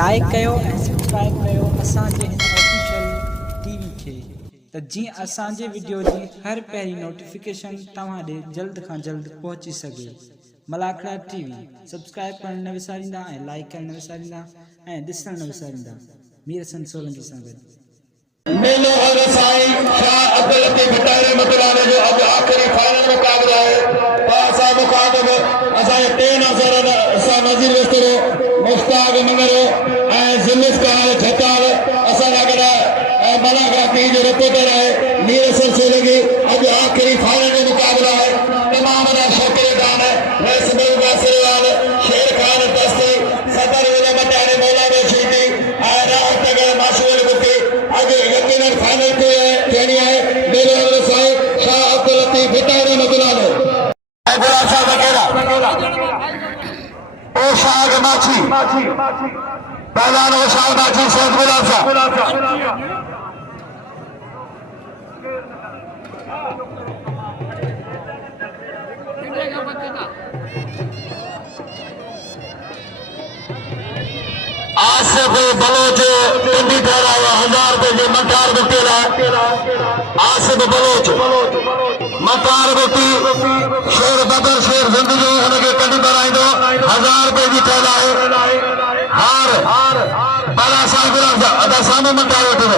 Like कयो ऐं subscribe कयो असांजे हिन ऑफिशियल टीवी खे त जीअं असांजे वीडियो जी हर पहिरीं नोटिफिकेशन तव्हां ॾे जल्द खां जल्द पहुची सघे। मलाखड़ा टीवी सब्सक्राइब करण न विसारींदा ऐं लाइक करण न विसारींदा ऐं ॾिसण न विसारींदा। मीर हसन सोलंकी सां गॾु मेलो हर साईं शाह अब्दुल लतीफ भटारे मतवाने जो अब आखिरी फाइनल मुकाबला है। पासा मुखातिब असांजे टे नज़र असां नज़ीर वेस्तरो मुश्ताक मंगरो ऐं ज़िम्मेदार छताल असां लॻड़ा ऐं मलाखड़ा टीवी जो रिपोर्टर है मीर हसन सोलंकी। अब आखिरी फाइनल जो मुकाबला है। तमाम शौकीन खान वैस बासिरवाल शेर खान दस्ती सदर विले मटारे मौला में छीटी ऐं राहत नगर माशूर बुकी आगे यकीनन फाइनल पे कहनी है मेरे और साईं शाह अब्दुल लतीफ भटारे मतवाने ऐं गुलाब साहब वगैरह ओ शाह माछी पहलवान ओ शाह माछी सैयद गुलाब साहब आसिफ बलोच टिंडी ठहराया 1000 रुपए के मकार बुकेला आसिफ बलोच मकार बुकी शेर बदर शेर जिंदगी उनके टिंडी ठहराइंदो 1000 रुपए की ठहला है हार बाला साहब गुलाब साहब अदा सामने मकार उठे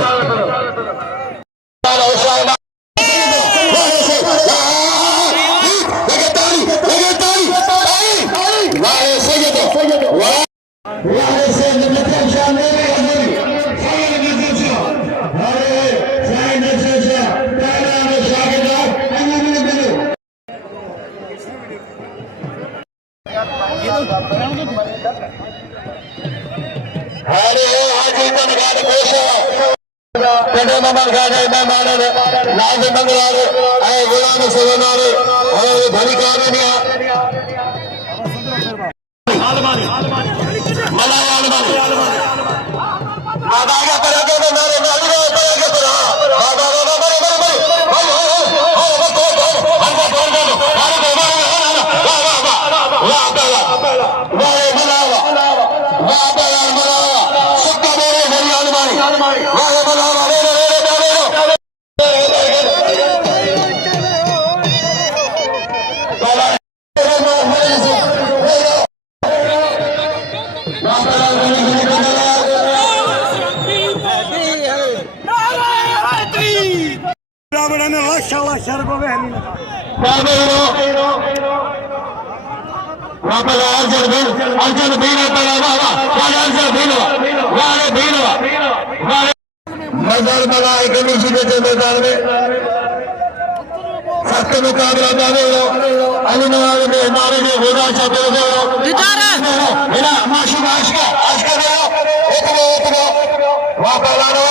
नजर मलाई कमीशी के मैदान में सख्त मुकाबला अली नवाज में हमारे जो होगा माशूम आशका वहां पहलानो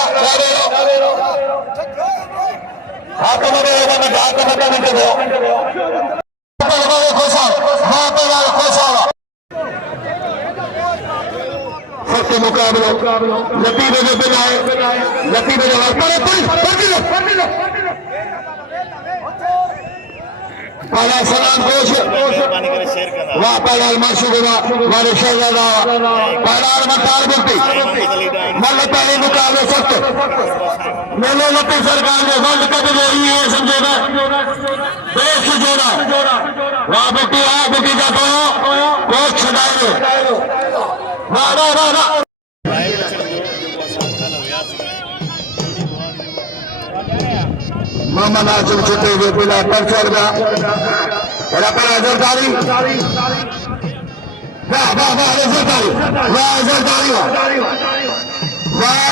मुकाबला लतीफ जो बिलाए लतीफ जो पहला सलाम कोश वाह पहला माशूरा वाले शहजादा पहला मकार बुक्ति मल पहले मुकाबले सख्त मेले लती सरकार ने वर्ल्ड कप जो ही है समझेगा देश जोड़ा वाह बुक्ति जाता हो कोच छड़ाए वाह वाह वाह वाह मोहम्मद आसिम छुट्टे हुए पिला परचर का रपड़ा जरदारी वाह वाह वाह जरदारी वाह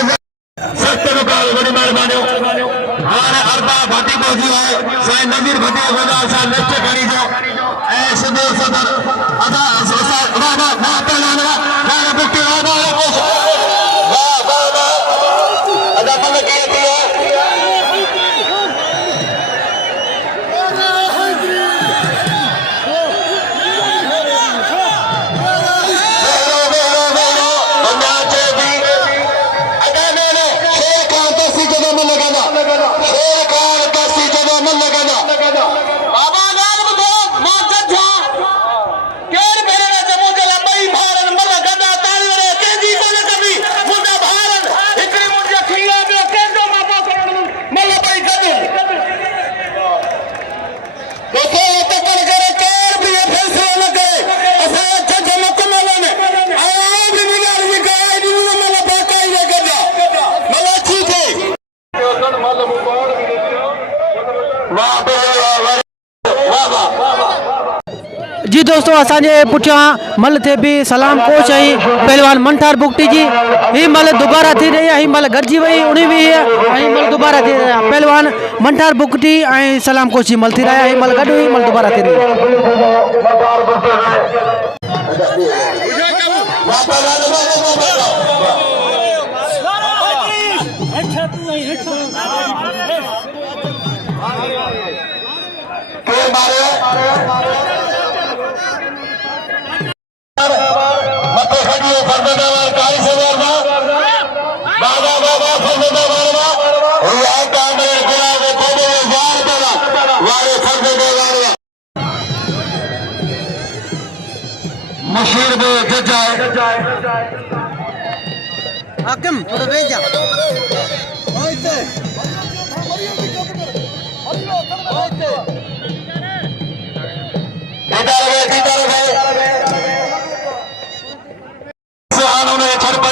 सत्य मुकाबले बड़ी मेहरबानी हमारे अरबा भाटी पहुंची है साईं नज़ीर भटी खुदा सा नृत्य करी जो ऐसे दूर सदर अदा वाह वाह वाह पहलान वाह बुक्ति वाह कोश वाह वाह वाह अदा पल की जे पुठियां मल थे भी सलाम कोच आई पहलवान मंठार बुगटी जी ही मल दोबारा थी रही ही मल गॾिजी वई उन्हीं भी मल दोबारा थी रहा पहलवान मंठार बुगटी सलाम कोच जी मल थी रहा ही मल गॾु हुई मल दोबारा थी रही मशीर में जज है हाकिम थोड़ा वेच जा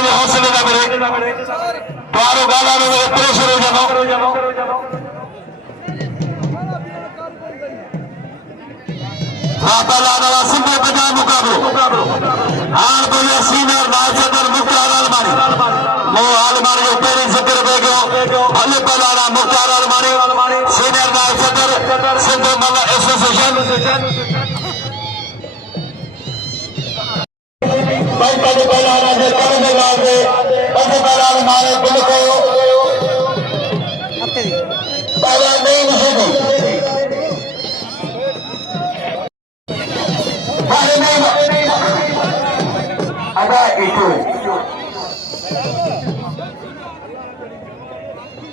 हौसले का मेरे द्वारो गाला में मेरे प्रेशर हो जानो पहला सिंपल पंजाब मुकाबलो हाल बोले सीनियर नाजर मुख्तार अलमानी वो अलमानी जो पहले जिक्र पे गयो भले पहला मुख्तार अलमानी सीनियर नाजर सिंध मल्ला एसोसिएशन भाई पहला नाजर करने लागे पहला अलमानी बिल्कुल पहला नहीं मुझे ada itu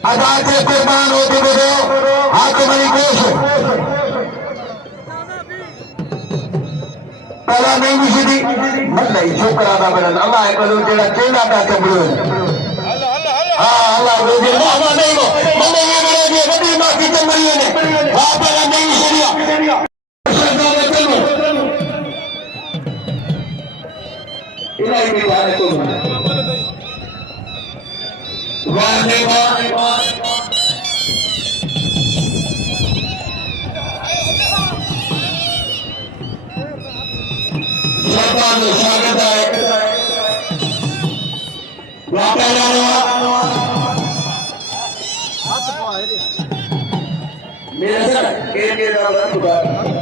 ada je kurban hote bodo hakimani gosh pala nahi mujidi mallai chokra da banan allah ekalo jeda kela ta tabru ha allah roje mama nahi mo mallai ye mere ye badi ma ki tamri ne ha pala nahi mujidi ilahi billahi ko वाने शाबाश स्वागत है मेरे sir के दादा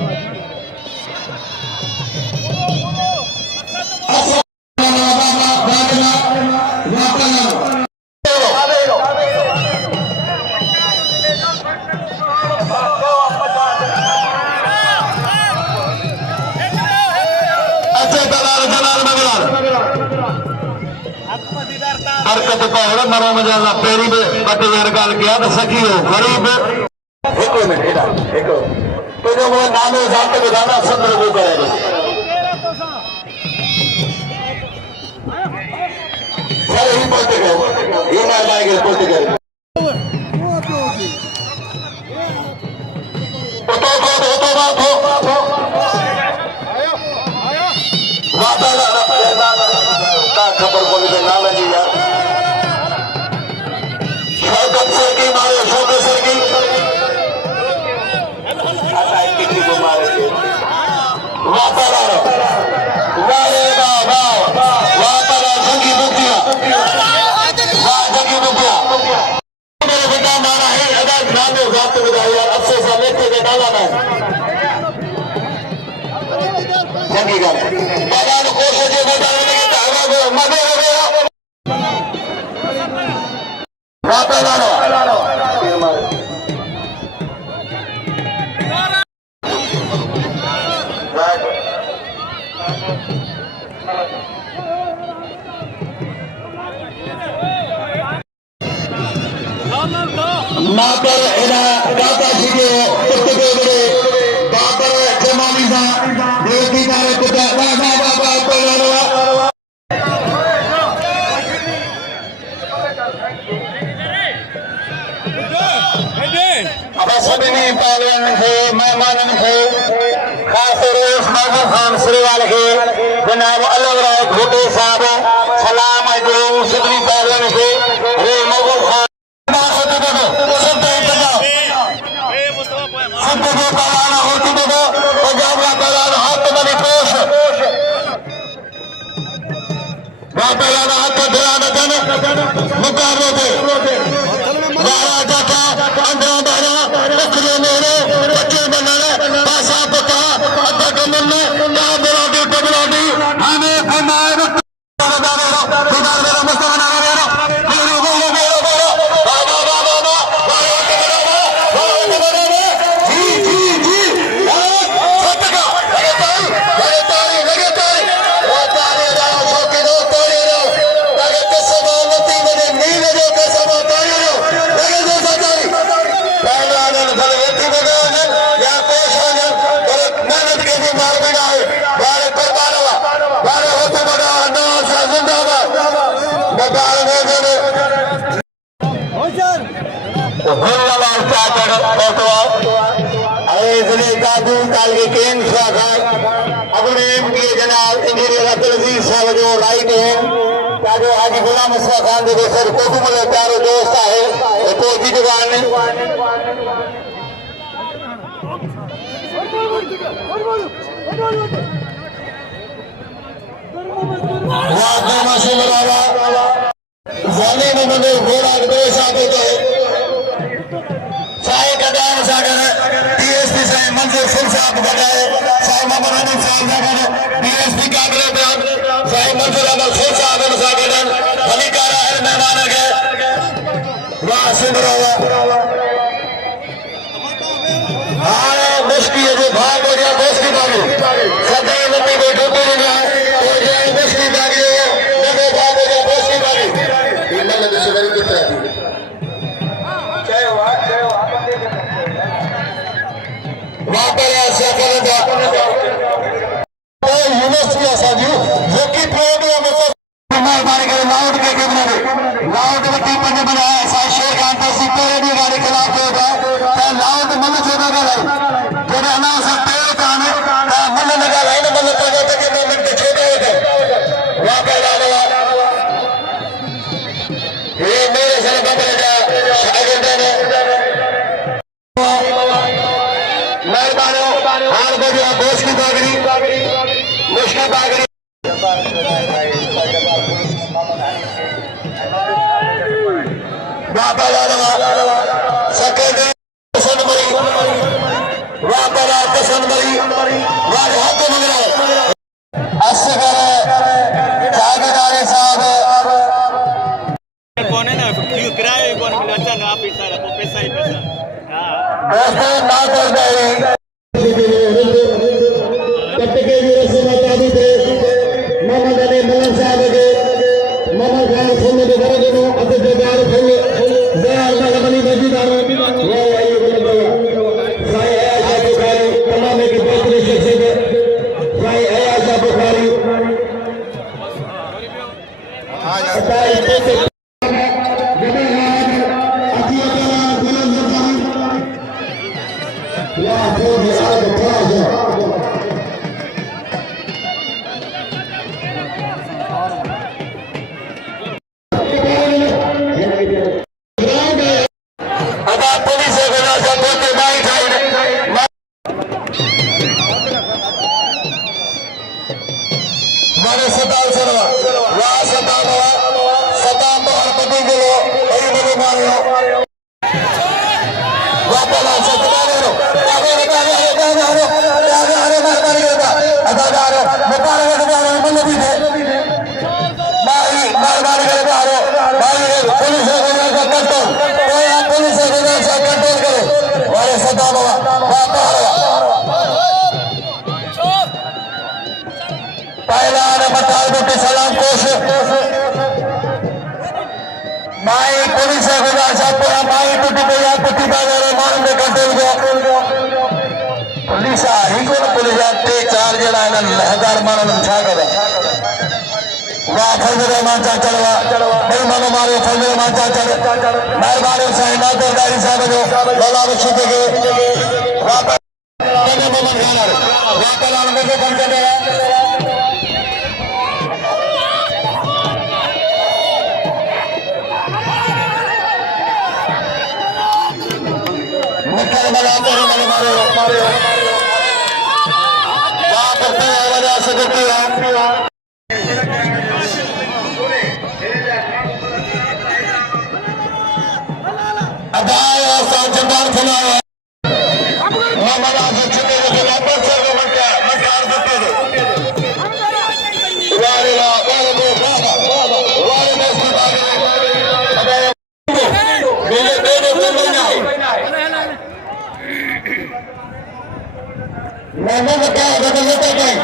हरकत पहले मरो मजाला पेरी में बटे यार गाल किया तो सखी हो गरीब एक मिनट इधर एक तो जो वो नाम है जाते बिगाना सुंदर वो करेगा सर ही बोलते गए ये ना लाएंगे बोलते गए खबर बोली तो ना लगी यार शौकत सर की मारे शौकत सर की किसी को मारे जंगी बुकिया जंगी बुकिया मेरे बेटा मारा है अगर नामे जाते बताया अफसोस लेते के डाला ना जंगी का मैदान कोशिश ये बेटा मजे हो गया मापर इना दाता सीधे पुस्तके बड़े बापर जमानी सा देवती तारे पुत्र दादा बाबा पहलवा अब सभी पहलवान थे मेहमान थे खास रोज महबूब खान श्रीवाल के जनाब अलग राय घोटे साहब सलाम सभी पहलवान थे रे महबूब खान पंजाब का पहलवान हाथ बनी कोश मुकाबले थे बारा जाता अंदर बारा बकरे मेरे बच्चे बनाने पासा पता अद्धा कमल में ना बरादी पबरादी हमें हमारे खुदा मेरा मुस्तफा ना मेरा मेरे बोलो मेरा बोलो बाबा बाबा बाबा जी जी जी सतका लगे ताली वो ताली दाओ शौकी दो ताली दो लगे कसम नती बने नीले दो कसम ताली दो लगे दो ताली पहले आने भले व्यक्ति बने या पेश आने भले मेहनत के भी मार बिनाए बारे पर बारे होते बड़ा अंदाज से जिंदाबाद बारे में हुल्ला उस्ताद फोटो अरे जिले दादू ताल के केन साहब अपने एमपी जनाब इंजीनियर अब्दुल अजीज साहब जो राइट है ताकि हाजी गुलाम मुस्तफा खान जो सर कोकुमल प्यारो दोस्त है तो जी जुबान ने वादा मशवरा जाने में मने घोड़ा दो साथे तो साए कदान सागर डीएसपी साहब मंजूर फुल साहब बताए साहब मोहम्मद हनीफ साहब सागर डीएसपी काबले साहब मंजूर अहमद फुल साहब सागर हलीकारा हर मेहमान के वाह सिंधरावा हां मुश्किल जो भाग हो गया दोस्ती बाबू सदा नबी को ठोकर दिया और ये मुश्किल भाग गया नबी भाग हो गया दोस्ती बाबू इन्हें लगे सुधर की तरह जय हो वापस सफल था तो यूनिवर्सिटी साजू जो कि प्रोग्राम में मेहरबानी करे लाउड के कैमरे में लाउड में टीम ने बनाया ऐसा शेर खान तो सितारे भी गाने खिलाफ होगा तो लाउड मन से ना गए तेरे अनाउंस पेड़ काने मन लगा लाइन मन पगा तक मोमेंट पे छोड़े थे वापस आ गया ये मेरे सर बदल जा शागिर्द ने मेहरबानी हार को जो बोझ की बागरी मुश्किल बागरी सलाम कोश माई पुलिस माई टूटी पे पुट्टी बाजार मान में कंट्रोल पुलिस ही को पुलिस ते चार जणा हजार माण्हुनि छा करे वाह फजल रहमान चढ़वा भाई मानो मारो फजल रहमान चढ़ मेहरबानी साईं नादर दारी साहब जो लोला बख्शी के वापस कने मोहम्मद खान वापस आने में बंद कर दिया चला मोहम्मद आसिफ चुके थे वापस से मकार करते थे वारे वारे वारे में सुधा के मेरे मेरे मैंने बताया बदल लेते गए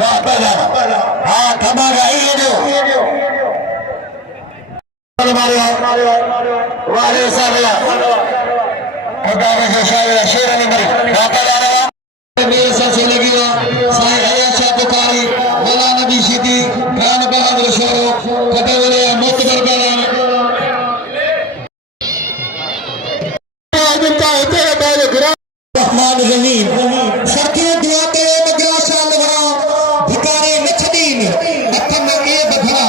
वापस हाँ थमागा ये जो वारे साला खुदा के शायर शेर ने मरी वापस आ रहा मेरे साथ से लगी हुआ साईं हया शाह बुखारी वला नबी सिद्दी खान बहादुर शोरो कदे वाले मोतबर बयान रहमान रहीम सखियों दुआ करे मगरा शाल वरा भिकारी न छदीन हथ में के बधरा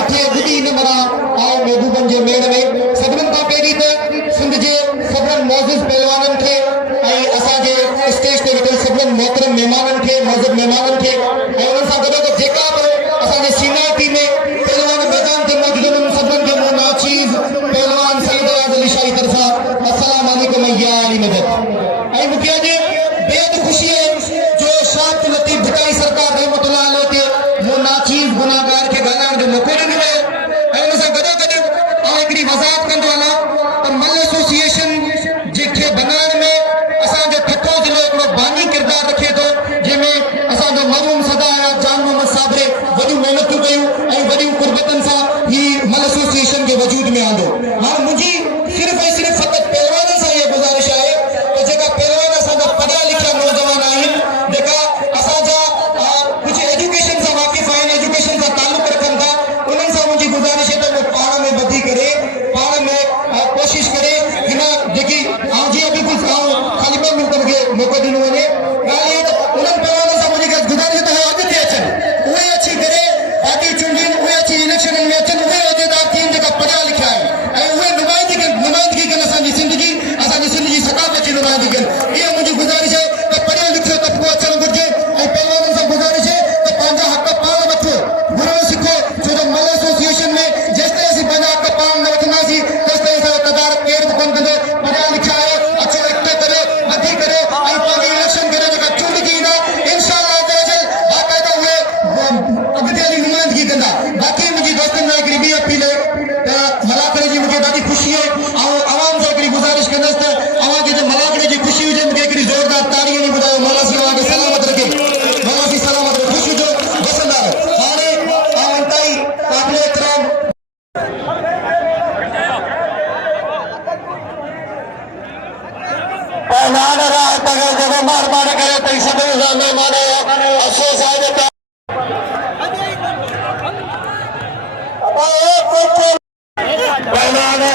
अठे गुदी न मरा आओ महबूबन जे मेड़ में सबरन का पेरी ते सिंध जे सबरन मौजूद पहलवानन थे आई असा जे स्टेज ते वेठल सबरन मोहतरम मेहमानन थे मौजूद मेहमानन थे आई उन सा गडो के जेका असा जे सीनाई में पहलवान मैदान ते मौजूद सबरन जे नाचीज पहलवान सईद अली शाही तरफा अस्सलाम वालेकुम या अली मदद आई मुखिया जी बेहद खुशी है जो शाह लतीफ भिटाई सरकार रहमतुल्लाह अलैह के वो नाचीज गुनाहगार के गालाण जो मौको न मिले ऐं उन सां गॾो गॾु हिकिड़ी वज़ाहत कंदो आहियां त मल एसोसिएशन जेके बनाइण में असांजो ठठो ज़िलो हिकिड़ो बानी किरदारु रखे थो जंहिंमें असांजो मरहूम सदाया जान मोहम्मद साबरे वॾियूं महिनतूं कयूं ऐं वॾियूं कुर्बतनि सां ही मल एसोसिएशन खे वजूद में आंदो हाणे मुंहिंजी सिर्फ़ ऐं सिर्फ़ फ़क़ति पहलवाननि सां इहा गुज़ारिश आहे त जेका पहलवान असांजा पढ़िया लिखिया नौजवान आहिनि जेका असांजा कुझु एजुकेशन सां वाक़िफ़ आहिनि एजुकेशन सां तालुक़ रखनि था उन्हनि सां मुंहिंजी गुज़ारिश है तो पाण में ॿधी करे पाण में कोशिश करे हिन जेकी जीअं बिल्कुलु ख़ाली 2 मिंट मूंखे मौक़ो ॾिनो वञे ॻाल्हि इहा त उन्हनि पहलवाननि सां मुंहिंजी गुज़ारिश त अॻिते अचनि उहे अची करे पार्टियूं चूंडियुनि उहे अची इलेक्शननि में अचनि उहे उहिदेदार थियनि जेका पढ़िया लिखिया आहिनि ऐं उहे नुमाइंदगी कनि असांजी सिंध जी सक़ाफ़त जी नुमाइंदगी कनि इहा मुंहिंजी गुज़ारिश आहे त पढ़ियो लिखियो तबिको अचणु घुरिजे ऐं पहलवाननि सां गुज़ारिश आहे त पंहिंजा हक़ पाण वठो घुरो सिखो छो जो मल एसोसिएशन में जेसिताईं असीं पंहिंजा हक़ पाण न वठंदासीं तेसिताईं असांजो तदारक केरु बि कोन कंदो पढ़िया लिखिया आहियो अचो इकठे करे ॿधी करे ऐं पंहिंजी इलेक्शन करे जेका चूंडजी ईंदा इंशाअल्लाह बाक़ाइदा उहे अॻिते हली नुमाइंदगी कंदा बाक़ी मुंहिंजी दोस्तनि लाइ हिकिड़ी ॿी अपील आहे त मलाकड़े जी मूंखे ॾाढी ख़ुशी आहे ऐं आवाम सां हिकिड़ी गुज़ारिश कंदुसि त अवांखे जे मलाकड़े जी ख़ुशी हुजे मूंखे हिकिड़ी ज़ोरदार ताड़ी ॾिनी ॿुधायो मौलासी अवांखे सलामत रखे मौलासी सलामत रखे ख़ुशि हुजो बसंदार हाणे अंताई क़ाबिल एहतराम पहलवान राह तगर जब महिरबानी करे तई सभिनी सां महिमान अफ़सोस आहे त पहलवान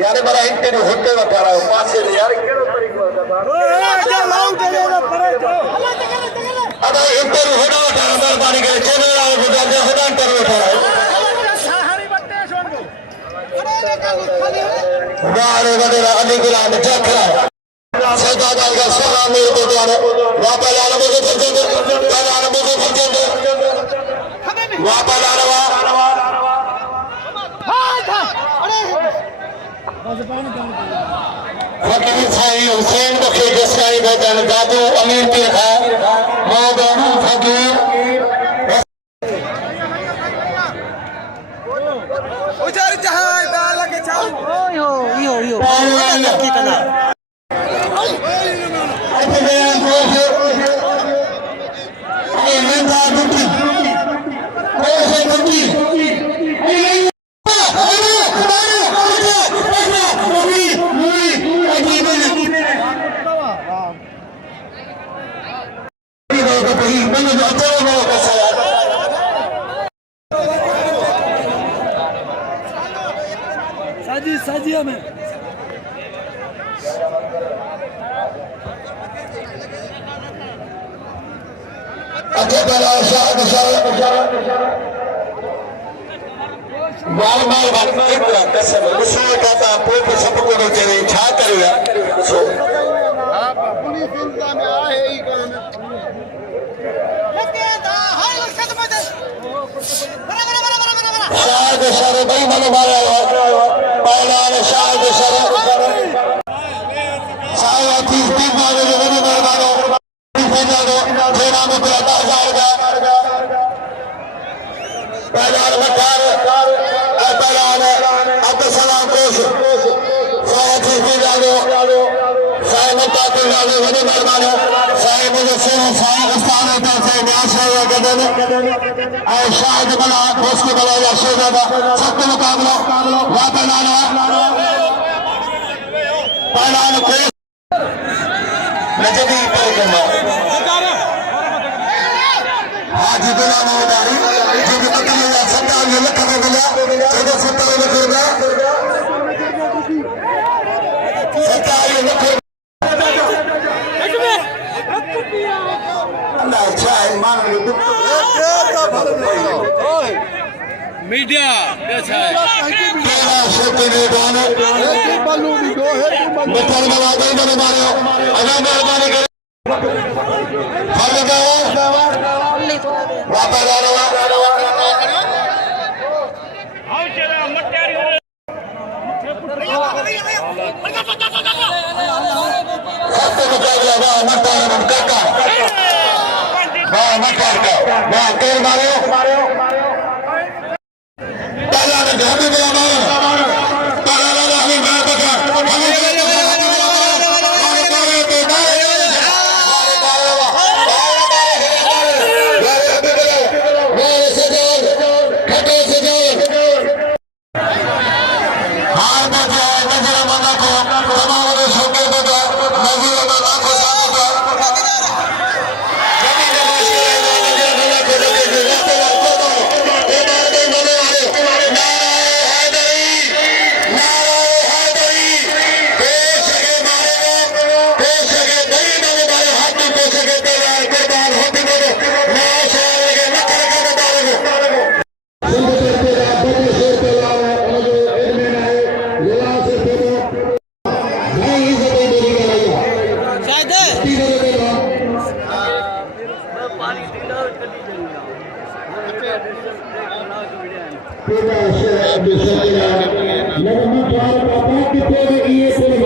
यार बड़ा इंटरव्यू होते हुए कह रहा हूँ पास से यार अरे इंटरव्यू होना उठा रहा मेहरबानी करे चैनल वाले बुझा दे होना इंटरव्यू उठा रहा है वारे वडेरा अली गुलाम जखरा सदा दाल का सलाम मेरे को द्वारा वापस आने मुझे फंसेंगे कल आने मुझे फंसेंगे वापस आने वाह फकीर साईं हुसैन बखे जसकाई बैठन दादू अमीर पीर खां मौदाना फकीर उजर जहां दाल के चाउ यो साजी में बार बार कसम गुस्सो था पोइ बि सभु को चवे छा करियो सो पुलिस इंतजाम में आहे ही कोन शायद शर भाई मन मारियो पहला शायद शर शायद 30 मारे जो वॾी महिरबानी थेरा में पता जाएगा पहला मकार पहला अब्दुल सलाम कोश शायद भी डालो शायद मता के डालो वॾी महिरबानी शायद मुझे शायद उस्ताद से न्याय गदन और शायद बना कोश के बना या शेदा सत्य मुकाबला पहला कोश नजदी परिक्रमा हाजी गुलाम उदारी जो कि 57 लाख का मिला 57 लाख रुपया 57 लाख अल्लाह चाहे मान लो मीडिया अच्छा है तेरा शक्ति ने गाने बालू दी दो है मिठर वाला गई बने मारो अगर मेहरबानी कर फल लगाओ वापस आ रहा सत्य मुकाबला वाह मटार काका वाह मटार का वाह तेर मारो पहला ने घर में बुलाना पहला ने हमें मैं पकड़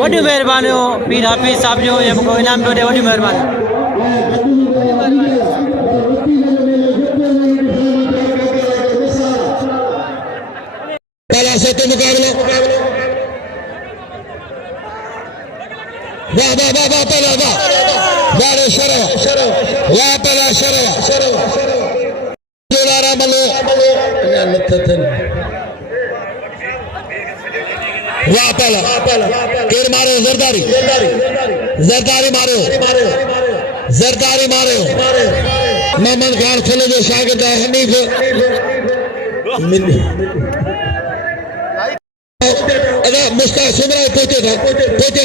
वॾी महिरबानी पीर हाफिज़ साहब जो ये मूंखे इनाम पियो ॾिए वॾी महिरबानी पहला सत्य मुकाबला वाह वाह वाह वाह पहला वाह वाह शरवा वाह पहला शरवा जोड़ारा मलो वाह पहला केर मारो जरदारी मारो मोहम्मद खान फुल जो शागिर्द हनीफ मुस्ताक सुमरा पहुंचे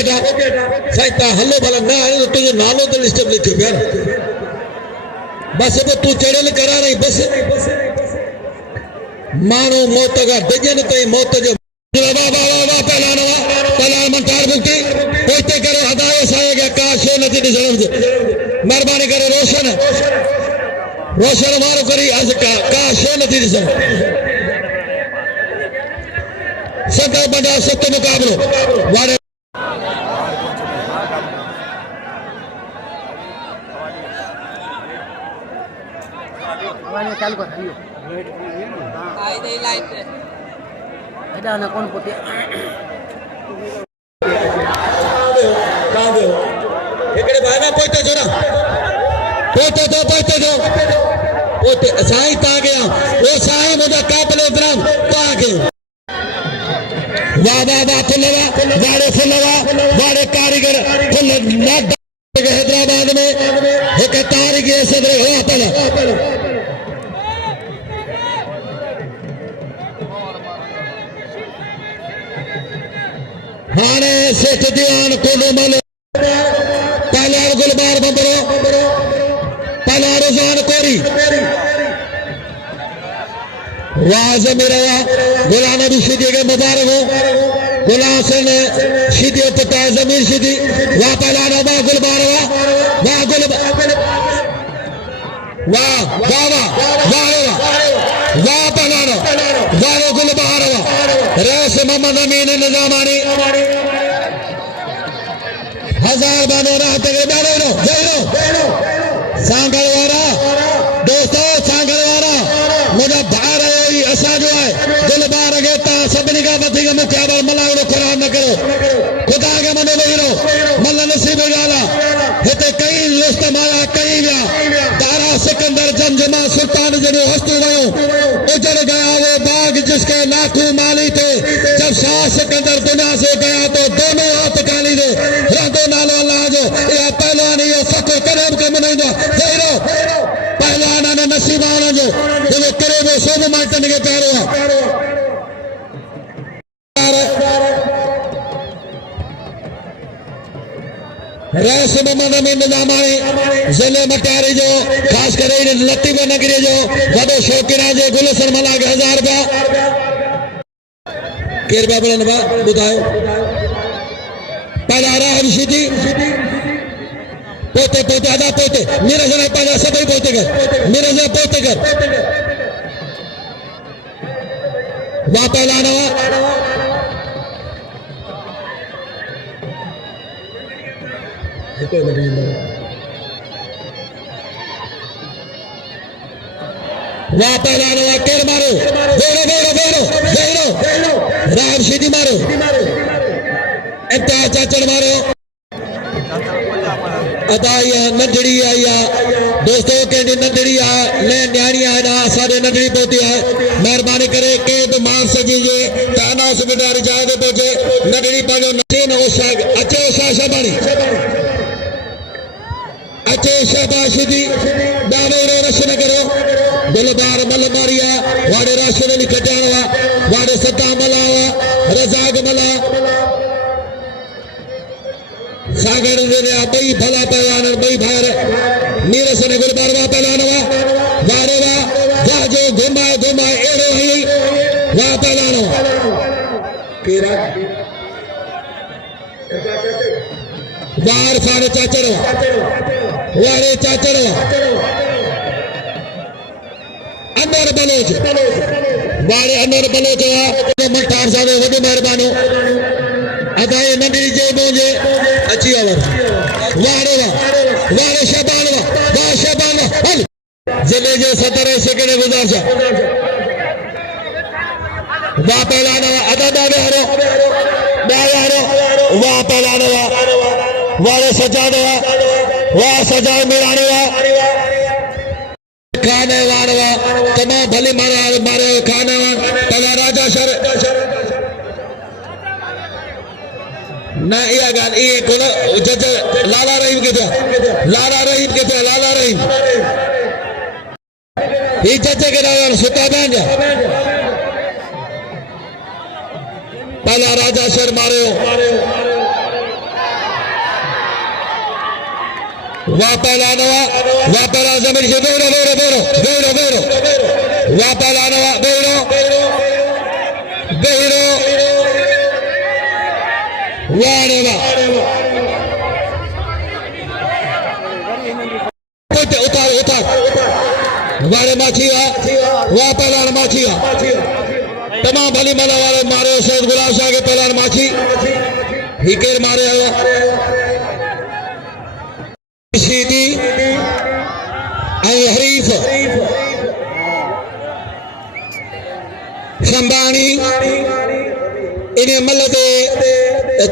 था साईं ता हलो भला ना आयो तो तुझो नालो तो लिस्ट में लिखियो पिया बस तू चढ़ियल करा रही बस मानो मौत का डजन तई मौत जो पहला मंठार बुकटी पहुंचे करो हदायो साईं के का शो नथी ॾिसण महिरबानी करे रोशन मारो करी आज का शो नथी ॾिसण सत बड़ा सत्य मुकाबलो चालू कर इहो हेॾा न कोन पुटे हिकिड़े भाई में पहुंचे जो न पहुंचे जो पहुंचे साईं तव्हांखे वो साईं मुंहिंजा काबिल इतराम तव्हांखे वाह वाह वाह फुल वाड़े कारीगर फुल हैदराबाद में एक तारीख़ी सदर हुआ पहले हाणे सेठ दीवान कोडूमल पहलवान गुलबार बंबरो पहलवान रुज़ान कोरी वाह ज़मीर गुलाम नबी शिदी के मुबारक हो गुलाम हुसैन शिदी पिता ज़मीर शिदी वाह पहलवान वाह गुलबार वाह गुलबार वाह वाह वाह वाह पहलवान वाह गुलबार रैस मोहम्मद अमीन निजामानी हजार बानो रात के बैठो सांगल वाला दोस्तों सांगल वाला मुझे भार है असा जो है गुलबार गेता सभी का बती का मुख्याबल मलाउड़ो खराब न करो खुदा के मनो वहीरो मल्ला नसीब गाला हिते कई लिस्ट माया कई विया तारा सिकंदर जमजमा सुल्तान जनो हस्तु वयो उजड़ गया वो बाग जिसके लाखों माली थे जब शाह सिकंदर दुनिया से गया तो दोनों हाथ काली दे रातो नालो अल्लाह जो ये पहलवान ये फकर करेब के मनेगा तेरो पहलवान ने नसीब आना जो ये करे वो सब माइटन के पैरो रैस मोहम्मद अमीन निजामानी ज़िले मटियारी जो खास करे लतीफ़ नगरी जो वॾो शौक़ीन आहे जो गुलशन मला के 1000 रुपया केर पिया बोलनि बा ॿुधायो पहला राह शिदी पोते अदा पोते नीरज ने पहला सभई पोते कर नीरज ने पोते कर वाह पहला नवा वाह पहला नवा केर मारो बेड़ो राह शिदी मारो इम्तियाज चाचड़ मारो अदाई नंढड़ी आई दोस्तों के नंढड़ी ने न्याणी है ना सारे नंढड़ी पोती है मेहरबानी करे के तो मान सजी जे ताना सुबेदारी जागे पहुंचे नंढड़ी पाजो नसीन ओशा अच्छे ओशा शबानी अच्छे शाबाशी दावे रशन करो गुलबार मल मारिया वाड़े राशन अली कटावा वाड़े सता मलावा रजाक मला सागर बई भला पहलवान बई भार नीरस ने गुलबार वाह पहलवान वारे वाह जो घुमाए एड़ो ही वाह पहलवान वार फार चाचड़ वारे चाचड़ अनवर बलोच वारे अनवर बलोच मल्ठार साहब वॾो महिरबानो अदाए नंढड़ी जे मुंहिंजे अची आवर वारे शबान हल जिले जे सदर सेक्रेटरी गुज़ारिश वाह पहलवान अदा ॿाहिरो वाह पहलवान वारे सजाद वाह सजाद मिलाने खाने वार तमाम भली मारे खाने पहला राजा शर न इहा ॻाल्हि इहे कोन जज लाला रहीम किथे लाला रहीम ही जज के ॾाढा सुठा पंहिंजा पहला राजा शर मारियो वाह पहला ज़मीन से बेड़ो वाह पहला नवा बेड़ो उतार वारे माछिया वाह पहला माछिया तमाम भली मला वाले मारे सैयद गुलाम शाह के पहला माछी ही केर मारे आया शिदी हरीफ संभाणी इन अमल ते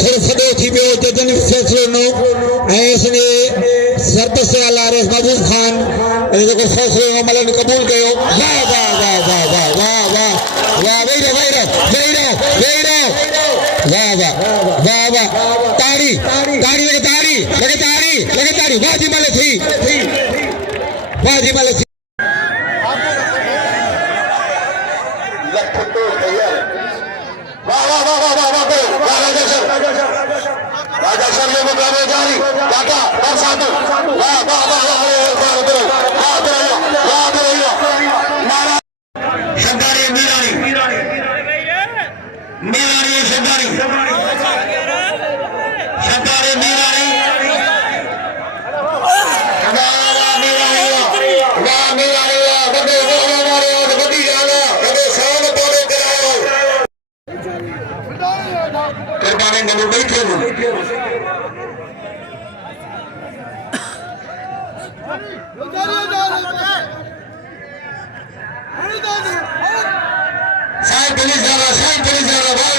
थोरो सॼो थी पियो जजनि फ़ैसिलो ॾिनो ऐं इसने सरपंच आरएस महबूब ख़ान जेको फ़ैसिलो अमल क़बूल कयो। वाह वाह वाह वाह वाह वाह वाह वाह वेही रहो वेही रहो वेही रहो वेही रहो वाह वाह वाह वाह ताड़ी ताड़ी लगे ताड़ी लगे ताड़ी लगे ताड़ी वाह जी मल थी वाह जी मल थी राजा में मुकाबले जारी काका और साधु वाह वाह वाह शंकरी मीरानी मीरानी शंकरी शंकरी मीरानी वाह मीरानी बड़े हमारे और बड़ी जाना बड़े शान पौधे कराओ कुर्बानी नबी बैठे साईं पुलिस वाला बाहर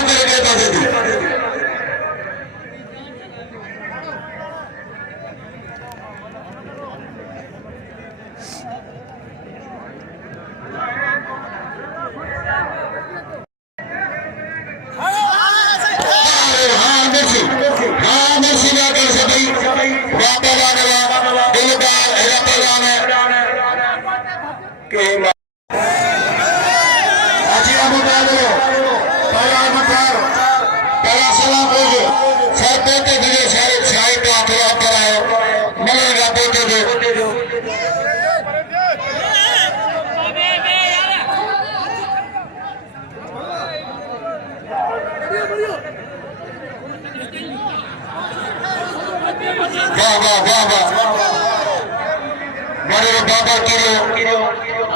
मेरे कहता थे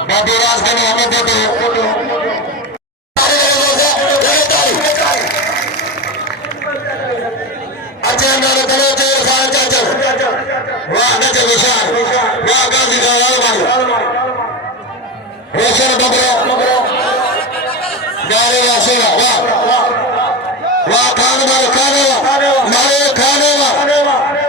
बाबू राज ने हमें दे दो अच्छा मेरे करो चल साल चल वाह नजर विशाल वाह गाजी का भाई रोशन बबरो गाले वासेला वाह वाह खाने वाला मारे खाने वाला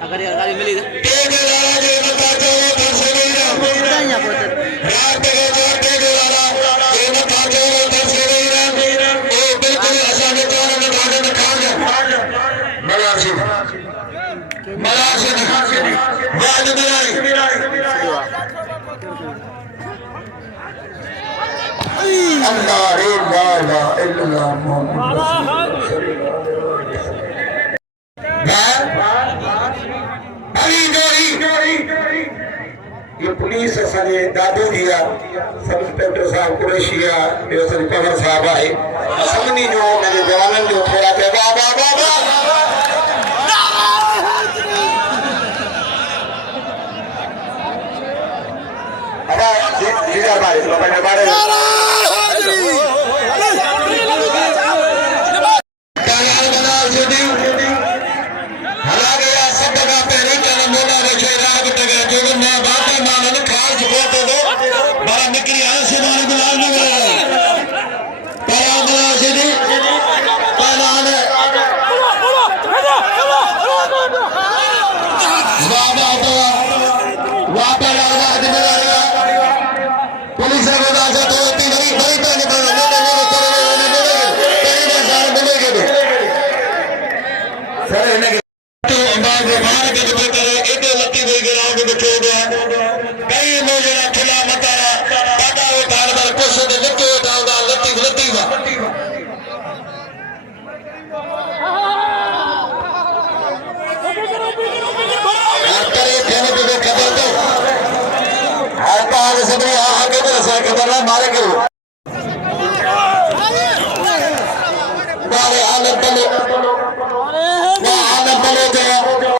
अगर यार गाड़ी मिली ये पुलिस असांजे दादू जी आहे सब इंस्पेक्टर साहब कुरैशी आहे ॿियो असांजो कंवर साहब आहे सभिनी जो पंहिंजे जवाननि जो थोरा पिया वाह वाह वाह वाह जीजा भाई पंहिंजे बारे मारे वाले आलम बलो वो आलम बलो जो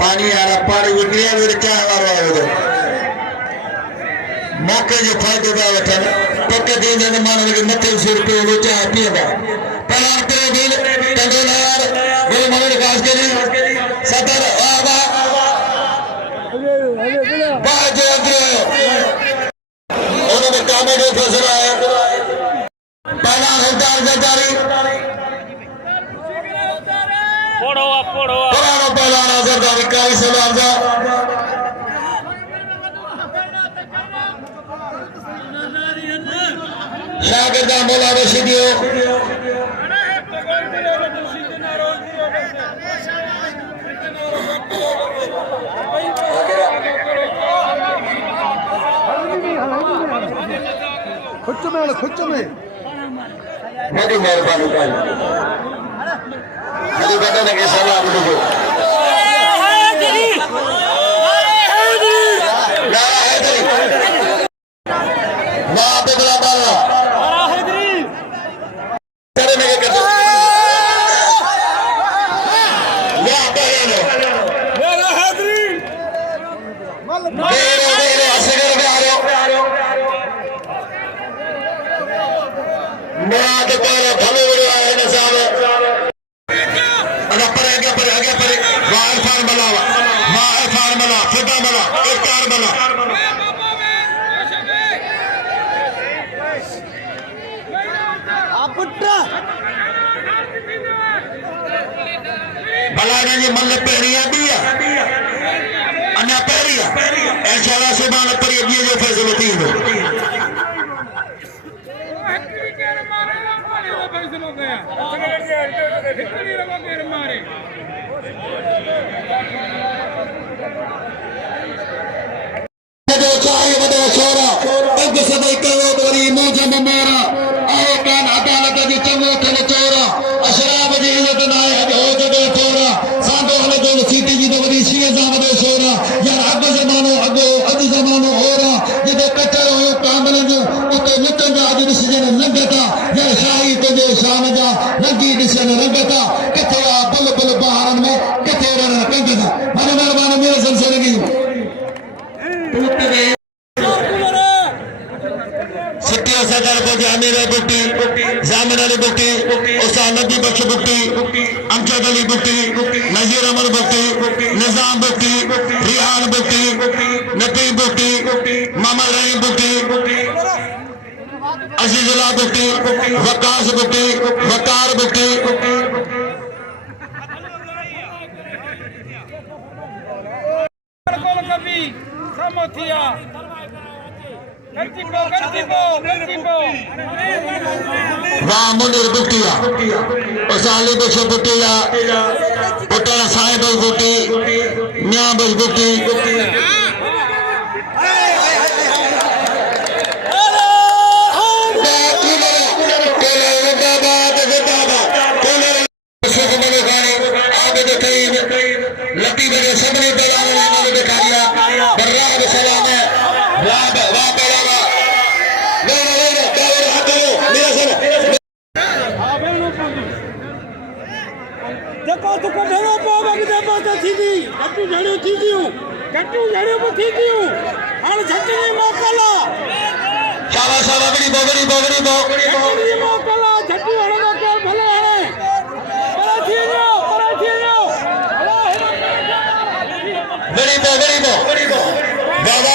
पानी आ रहा पानी उठिया मेरे क्या वाला है उधर मौके जो फायदे का वठन पक्के दिन ने मान के मथे से रुपए वो चाह पिएगा पहला तेरे दिल कंडोला यार वो मगर खास के लिए सदर आवा बाहर जो अंदर उन्होंने कामेडी फैसला है पहला हलदार जदारी पढ़ो पहला जदारी काई सलाम जा शागिर्दा मौला रशीदियो खुच में मेरी मेहरबानी भाई मेरी बेटा ने कैसा लाभ दो भला जी मल पहिरिया भी है अञा पहिरिया इंशाल्लाह सुभान परी ॾींहं जो फ़ैसिलो थींदो वॾो छोरा अॻ सभई कयो वरी मौज में मोरा आओ कान अदालत जी चङो थियण चोरा अशराब जी इज़त न आहे अॼु हो जॾहिं थोरा सांदो हल जो सीटी जी त वरी शींहं सां वॾो छोरा यार अॻु ज़मानो अॻो अॼु ज़मानो ओरा जिते कचर हुयो कामल जो उते मिटनि जा अॼु ॾिसजनि लंघता यार शाही तुंहिंजे शान जा लंघी ॾिसनि रंगता किथे आहे बुल बुल बहारनि में किथे रण कंग जा मन महिरबानी मेरे संसार की सिटिया सदर को जामिर बुट्टी जामिर अली बुट्टी उस्ताद नबी बख्श बुट्टी अमजद अली बुट्टी नजीर अहमद बुट्टी निजाम बुट्टी रिहान बुट्टी नकीब बुट्टी मोहम्मद रहीम बुट्टी अजीजुल्लाह बुट्टी वकास बुट्टी वकार बुट्टी वाह मुंडर बुटिया उसाली बख्श बुटिया पुटा साहिब बुटी मियां बख्श बुटी लती बजे सबने पैगाम दिखाया बर्राब सलाम है वाह वाह पैगाम देखो तो को भेड़ो पावा के देबा त थीदी कट्टू झड़ियो थीदियो पे थीदियो हाल झटनी मोकला शाबाश शाबाश बगड़ी मोकला झटू हड़ो के भले है पर थीदियो गरीबो बाबा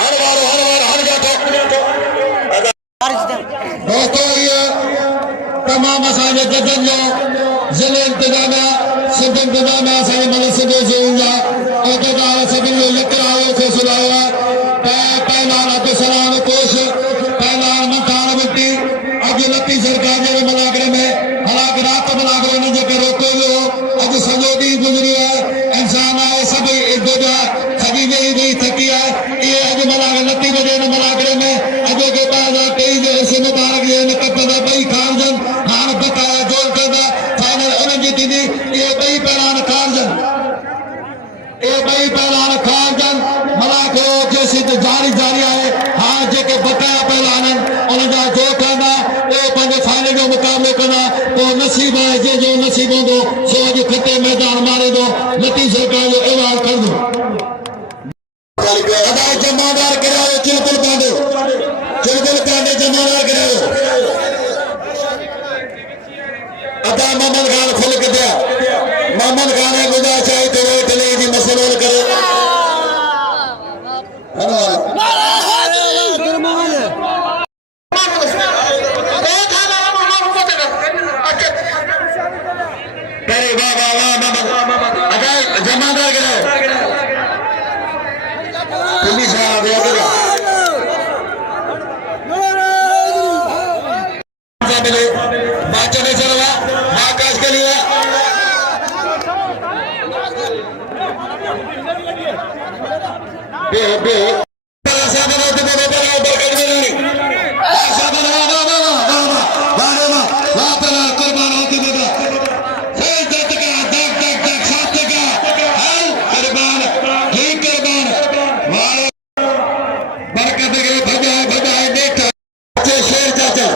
हर बार हर जातो तो जारी आहे हाँ जेके बकाया पहलवान उनजा जो ठहंदा उहे पंहिंजे फाइनल जो मुक़ाबिलो कंदा पोइ नसीब आहे जंहिंजो नसीब हूंदो सो अॼु खटे मैदान मारे थो लती सरकार जो ऐलान कंदो अदा जमादार करायो चिलकुल कांडे जमादार करायो अदा मोहम्मद खान खुल किथे मोहम्मद खान खे गुज़ारिश आहे थोरो टले जी मसलो करे जमादार करायो पुलिस आ गया मिले बाचो ने चलवा आकाश के लिए बे बे ऐसा बना तो बरकत मिलनी ऐसा बना वहां पर कुर्बान होती बता सही जत का दग दग दग साथ का हल कुर्बान ही कुर्बान वाह बरकत के भजाए देखा शेर चाचा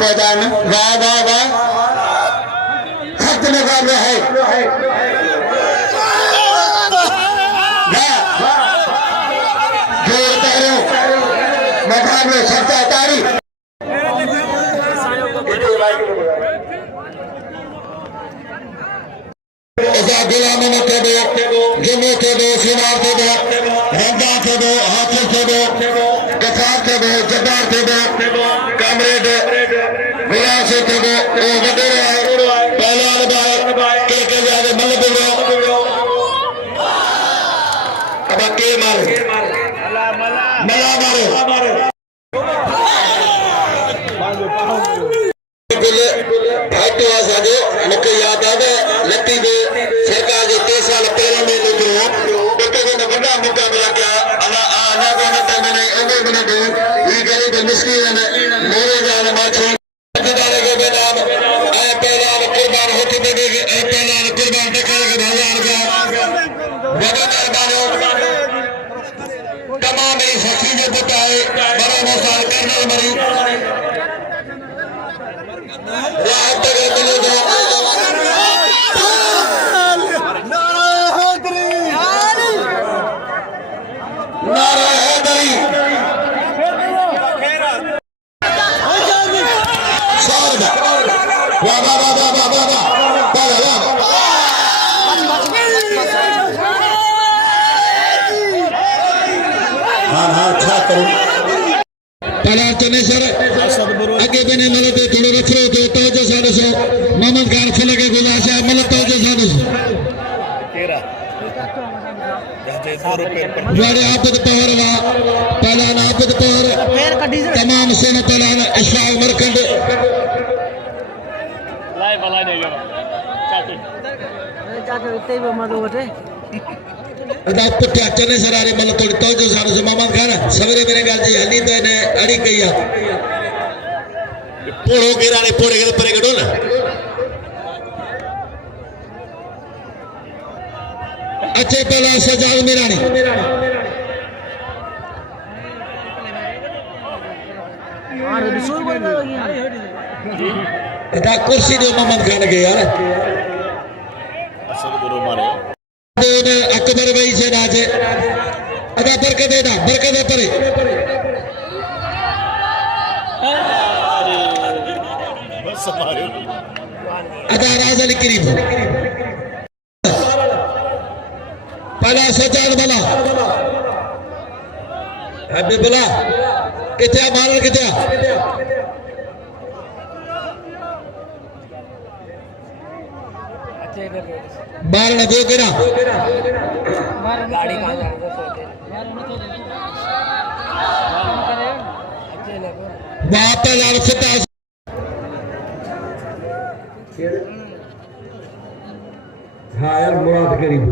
मैदान वाह वाह वाह खत मुकाबला है जोर पैरों मैदान में छक्का तारी ऐसा गुलामी में थे जिम्मे थे सिनार थे रंगा थे हाथी थे कसार थे जब्बार थे कामरेड विलास थे वडेरा पहलवान भाई के जाके मल बिगड़ो अब के मारे मला मारे भाइटो असांजो मूंखे यादि आहे लती बि सरकार जे 3 साल पहिरियों में निकिरो उते वॾा मुक़ाबिला कया अञा कोन टाइम में एॾो बि न कयो ही ग़रीब मिस्कीन मेरे जान माछी अदारे के मैदान ऐं पहलवान कुर्बान होती बने ऐं पहलवान कुर्बान ॾेखारे के भॻवान का वॾो महिरबानी तमाम ई सखी जो पुट आहे बराबर साल कर्नल मरी अगे बने मतलब थोड़ो रखो तो तवज्जो सां ॾिसो मोहम्मद खान फुल खे गुज़ारिश आहे मतलब तवज्जो सां ॾिसो वारे आबिद पवार वाह पहलवान आबिद पवार तमाम सेना पहलवान इशफाक मरकंड अदा पुठिया चने सरारे मतलब थोड़ी तवज्जो सां ॾिसो मोहम्मद खान सवेरे मेरे ॻाल्हि जी हली त हिन अड़ी कई आहे पोड़ो केराने पोड़े के परे कढो ना अच्छे पहला सजाद मीरानी अदा कुर्सी दो मोहम्मद खान के यार अकबर भाई से नाचे अदा बरकत परे अदा राज अली करीम पहला सजाद बला अबे बला किथे मारल किथे मारना दो केड़ा गाड़ी कहां बाप लाल फता हाँ यार मुराद करीब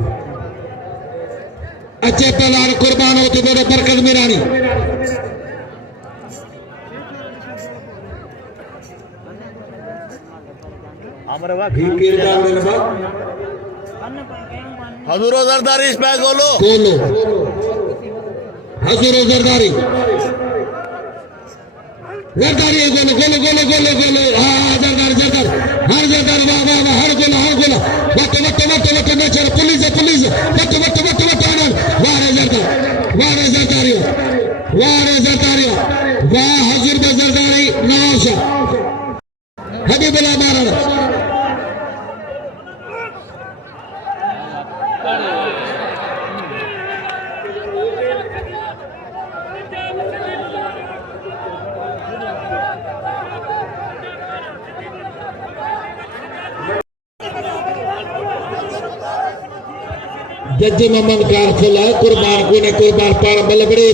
अच्छे पहलवान कुर्बान होते मेरे बरकत मीरानी हजूरो जरदारी इस बैग बोलो गोलो हजूरो जरदारी जरदारी गोलो गोलो गोलो गोलो गोलो हाँ जरदार जरदार हर जरदार वाह वाह वाह हर गोला वट वट वट वट नचर पुलिस वट वट वट वट आनंद वाह रे जरदारी वाह हजूर जरदारी नौशा हबीबुल्लाह महाराणा जज मोहम्मद कार खुला कुर्बान को ने कुर्बान पार बलबड़े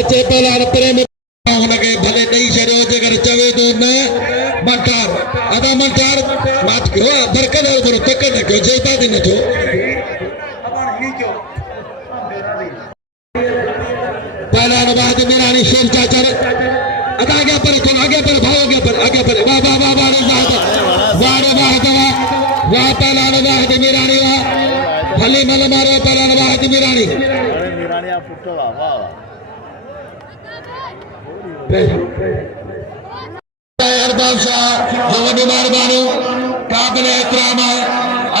अच्छे पहला प्रेम हुनखे भले ॾेई छॾियो जेकर चवे थो न मंठार अदा मंठार मात कयो बरकत वारो तक न कयो जेता थी नथो पहला नवाज मीरानी शेर चाचर अदा आगे पर भाव आगे पर वाह वाह वाह वाह वाह पहला नवाज मीरानी वाह भली मल मारो पहला नवाज मीरानी अरबाब शाह वॾो महिरबानी काबिल एहतराम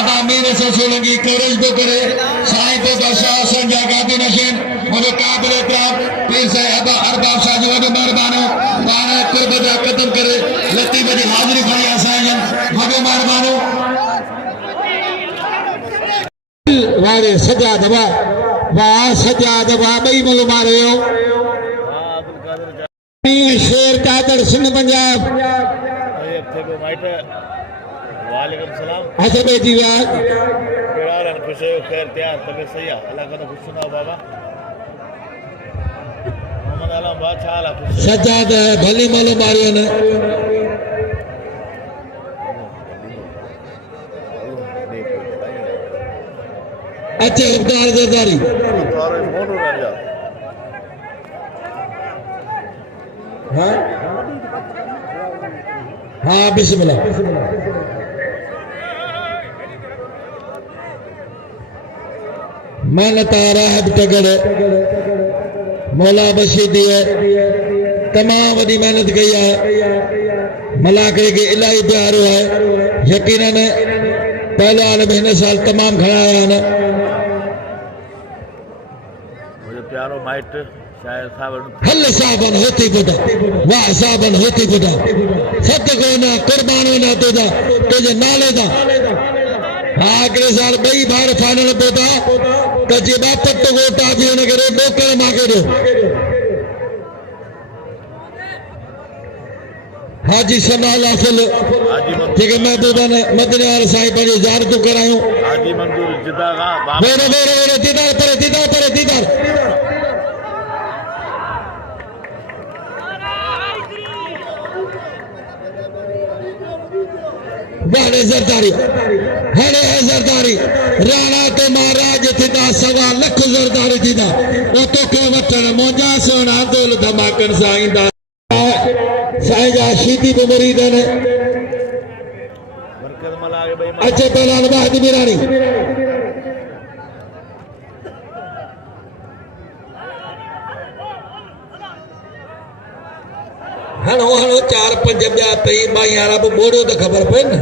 अदा मीर से सोलंगी कवरेज तो करे साईं तो बादशाह संजय गांधी नशीन मुझे काबिल एहतराम पीर साहिब अरबाब शाह जो वॾो महिरबानी पाण कुर्ब जा क़दम करे लतीफ़ जी हाज़िरी खणी असांजन वॾो महिरबानी वारे सजाद वाह ॿई मल मारियो शेर चादर सिंध पंजाब वालेकुम सलाम हसर भाई जी वाह केड़ा खुश हो खैर तैयार तबे सही है अल्लाह का खुश सुना बाबा मोहम्मद आलम बादशाह अल्लाह खुश सजाद भली मालो मारियो न अच्छे इफ्तार जरदारी हाँ हाँ बिस्मिल्लाह मेहनत राहत तगड़ मौला बशीदी है तमाम वही मेहनत कई है मलाके के इलाही प्यारो है यकीनन पहलवान भी हिन साल तमाम खड़ा आया न मुझे प्यारो माइट शायद साहब हल साबन होती पुटा वाह साबन होती पुटा सत को ना कुर्बानो ना तुझे नाले दा अगले साल बई बार फाइनल पोता कजी बापत तो गोटा भी उन्हें करे डोकर मांगे दो हाजी सनाल हासिल ठीक है महबूबा ने मदने वाले साईं पंहिंजी ज़ियारतूं करायूं हाजी मंजूर जिदा का वेरे दीदार पर हरे जरदारी राणा तो महाराज थींदा 1.25 लाख जरदारी थींदा वो तोखे वठण मुंहिंजा सोना दिल धमाकनि सां ईंदा साईं जा शीदी बि मुरीद आहिनि बरकत मला के भाई अच्छे पहलवान वाहिद मीरानी हणो 4-5 ॿिया तई 12 बि बोड़ो त ख़बर पए न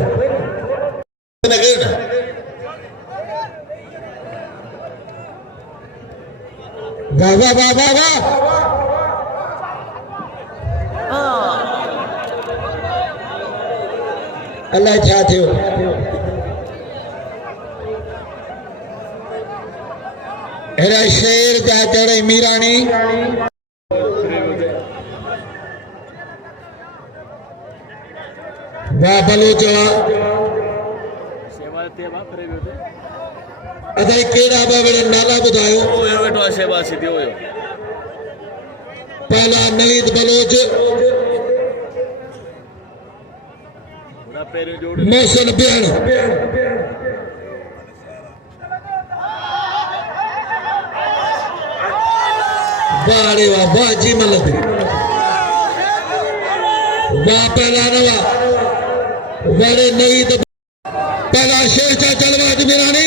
वाह वाह वाह वाह वाह अल्लाह छा थियो हेरा शेर जा चढ़े मीरानी वाह बलोच असां केड़ा बाबड़े नाला बुधायो वेठो शेबा सीधी होयो पहला नवीद बलोच ना पेरे जोड़ मोहसिन बेहण वाह रे वाह जी मलद वाह पहला नवा बड़े नई तो पहला शेर चा चलवा मिरानी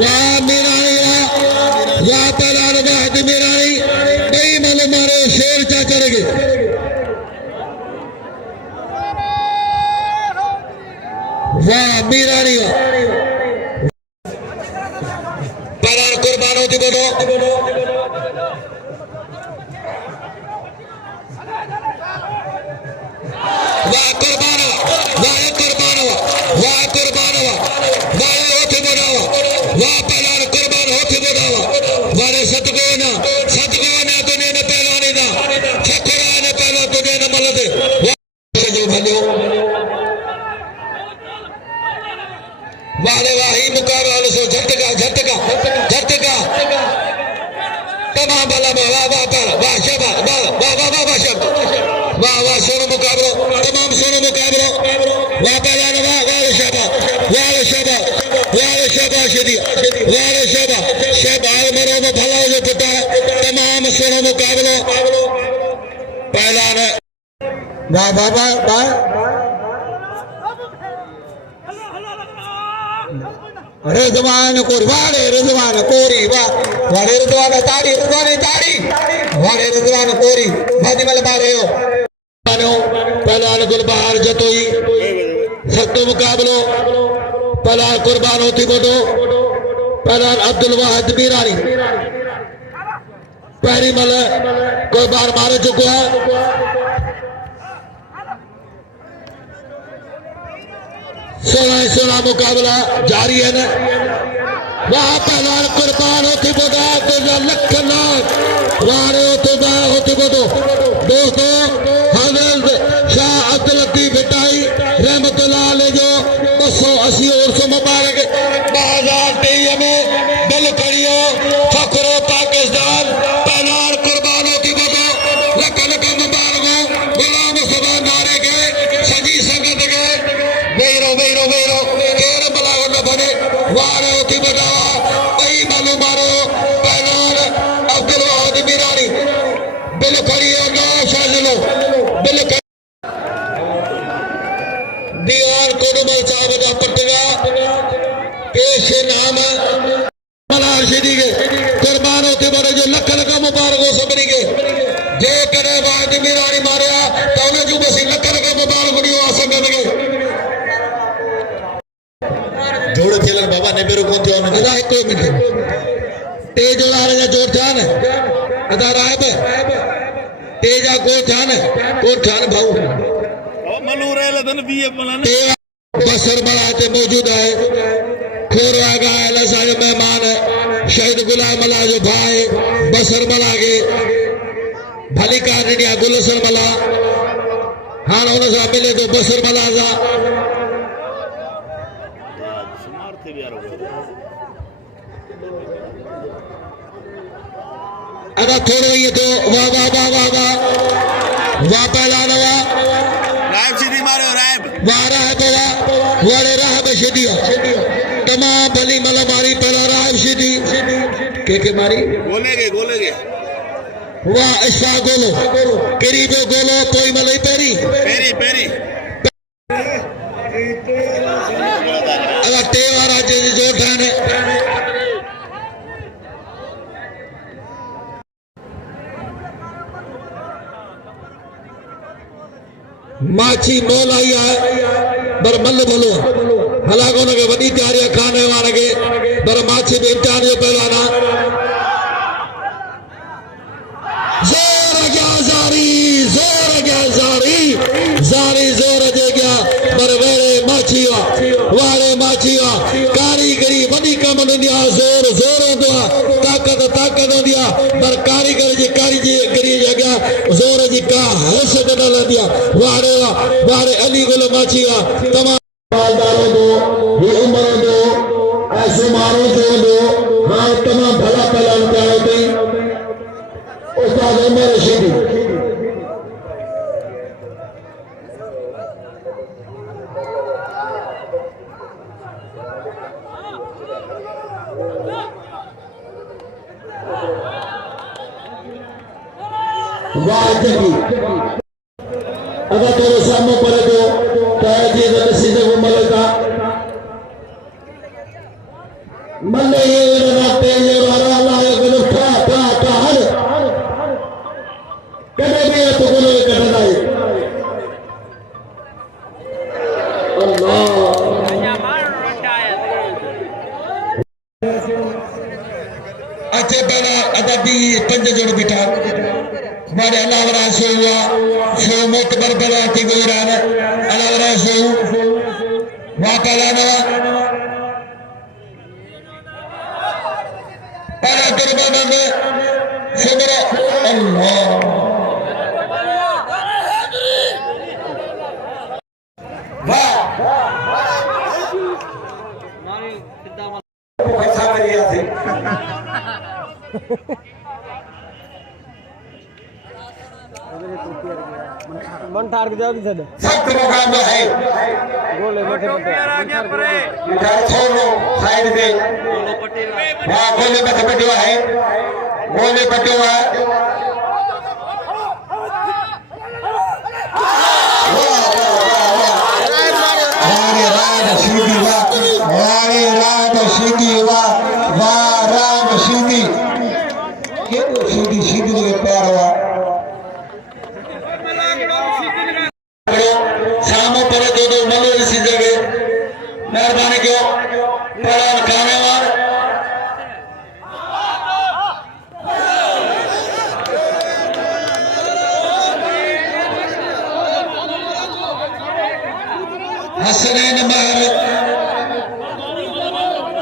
वाह मिरानी वाह पहला नवा मिरानी नई मल मारे शेर चा चढ़ गए वाह मिरानी पहला कुर्बान होती बोलो वाह कुर्बान वाह कुर्बान वाह कुर्बान वाह होते बोलावा वाह पहला कुर्बान होते बोलावा वाले सतगुना तुझे न पहलवानी दा छकरा ने पहला तुझे न मलदे जो भलो वाले वाही मुकाबला सो झटका तमाम भला वाह वाह वाह शबा वाह शबा वाह सोनो मुकाबलो तमाम सोनो मुकाबलो वाह पहला वाह शबा शबा मरो में भला जो पुटा तमाम सोनो मुकाबलो पहला वाह बाबा रिजवान कोरी वाड़े रिजवान कोरी वाड़े रिजवान ताड़ी वाड़े रिजवान कोरी भाजी मल मारे हो पहला गुलबहार जतोई सख्तो मुकाबलो पहला कुर्बान होती बोलो पहला अब्दुल वाहिद मीरानी पहली मल कुर्बान मारे चुको है 16 मुकाबला जारी है ना वहां पहला कुर्बान होती बोदा लख वारे होते बोदो दोस्तों हजरत शाह अब्दुल लतीफ भिटाई रहमतुल्लाह अलैह जो 280 उर्स मुबारक 2023 में दिल करियो फखरो पाकिस्तान पहला कुर्बान होती बोदो लख मुबारक हो गुलाम मुस्तफा नारे के सजी संगत के बेरो केर बलाओ न बने वारे होती बजावा वही मालूम मारो पहलान अब्दुल वाहिद मीरानी बिल खड़ियो ना शाजलो बिल दीवार कोडमल साहब का पटगा पेश नाम मलार शदी के कुर्बान होते बड़े जो लख मुबारक हो सबरी के जे करे वाहिद मीरानी मारिया तो उन्हें जो बसी लख मुबारक नहीं हो सकते के जोड़ खेलन बाबा ने बेरो कौन थियो अदा 1 मिनट तेज वाला जोड़ ध्यान अदा रायब तेजा को ध्यान भाऊ मलूर है लदन भी मलाने बसर बड़ाते मौजूद है खोरवा गायल सारे मेहमान है शहीद गुलाम अला जो भाई बसर मला के भली कारनिया गुलशन मला हां उन सा मिले तो बसर मला सा अगर थोड़े ये तो वाह पहला नवा रायब सीधी मारो रायब वारा है तो वारे राह में सीधिया तमाम भली मला मारी पहला राह सीधी के मारी गोलेगे वाह ऐसा गोलो करीबे गोलो कोई मलाई पेरी अगर तेवारा जैसे जोर ठाने माछी मोल आई है पर मल बोलो हलाको न के वडी तैयारी खाने वाले के पर माछी में इम्तिहान जो पहलवाना जोर गया जारी जोर दे गया पर वारे माछीवा कारीगरी वडी कम दिया जोर होंदो ताकत होंदी पर कारीगर जी कारीगरी जगह जोर जी का हैसियत न लंदी वारे अली गुल माछीवा तमाम मालदारों दो ये उम्र दो ऐसे मारो दो हाँ तमाम भला पहला होती उस्ताद उमर रशीदी वाह जगी अगर तेरे सामने पड़े तो क्या जी अगर सीधे को मलेगा मल्ले ये ना तेरे वाला अल्लाह ये को ठा ठा ठा हर कदे भी तो कोने कटना है अल्लाह अच्छे पहला अदबी पंज जोड़ बिठा मारे अल्लाह वरा सोया सो मोतबर बला थी गोरान अल्लाह वरा सो वापलाना पहला कुर्बाना में सुबरा अल्लाह वाह पैसा करिया थी मंठार के जाओ सद सख्त मुकाबला है गोले बैठे थोड़ो साइड पे वहाँ गोले में पटिवा है गोले पटिवा सीधी वाह वाह राम सीधी सीधी सीधी के प्यार हुआ सामने पड़े तो मलो इसी जगह मेहरबानी क्यों पड़ा खाने वार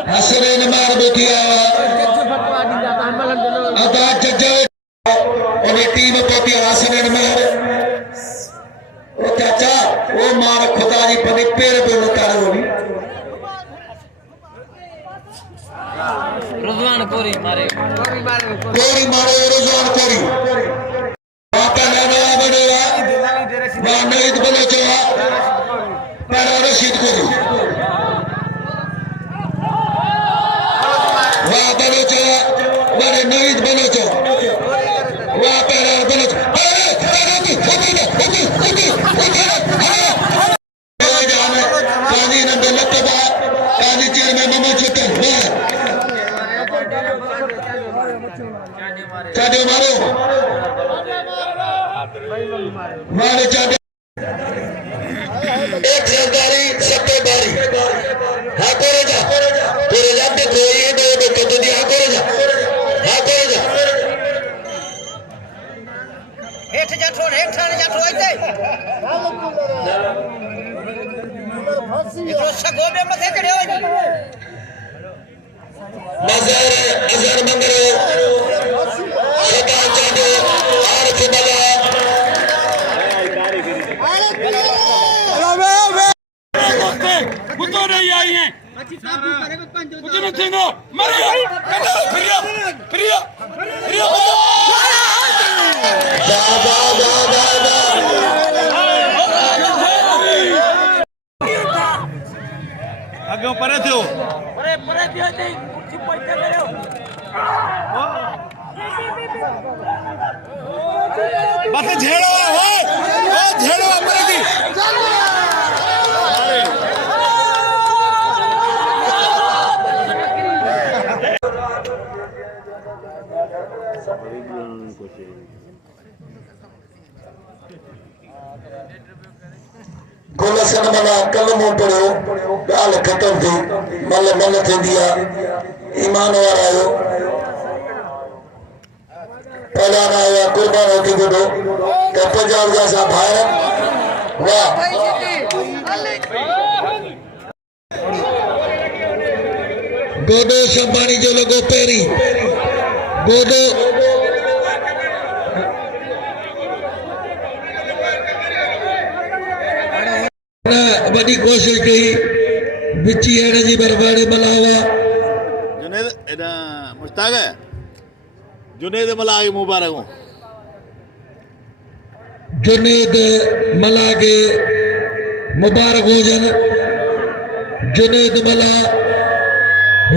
हसनैन मार बैठी आवा अदा जज्जा और टीम पोती हसनैन मार ओ चाचा वो मार खुदा जी पने पेड़ पे उतार होगी रुजवान कोरी मारे रुजवान कोरी पापा नाना बनेगा वहाँ नहीं बने चला पैरा रशीद कोरी वहाँ बने चला बड़े नहीं बने चला वहाँ पैरा बने चला चाटे मारो मारे चाटे एक सरदारी सत्ते बारी हाँ करे जा देखो ये दो देखो तो हाँ करे जा हेठ जाठो आइते इतो सगो में मथे करे हो नजर मंगरो सदा चाटे आर खुबला कुतो नहीं आई हैं कुछ नहीं थिंगो मरिया प्रिया जा आगे परे थियो बस झेड़ो परे थी गोलसन मना कलमो पढ़ो ॻाल्हि ख़तम थी मल थींदी आहे ईमान वारा आहियो पहलान आया कुर्बान होती ॿुधो त पंजाब जा असां भाइर वाह गोदो शंबानी जो लॻो पहिरीं गोदो बड़ी कोशिश कई बिची हेड़ जी बर्बादी मलावा जुनेद एदा मुश्ताक है जुनेद मला के मुबारक हो जुनेद मला के मुबारक हो जन जुनेद मला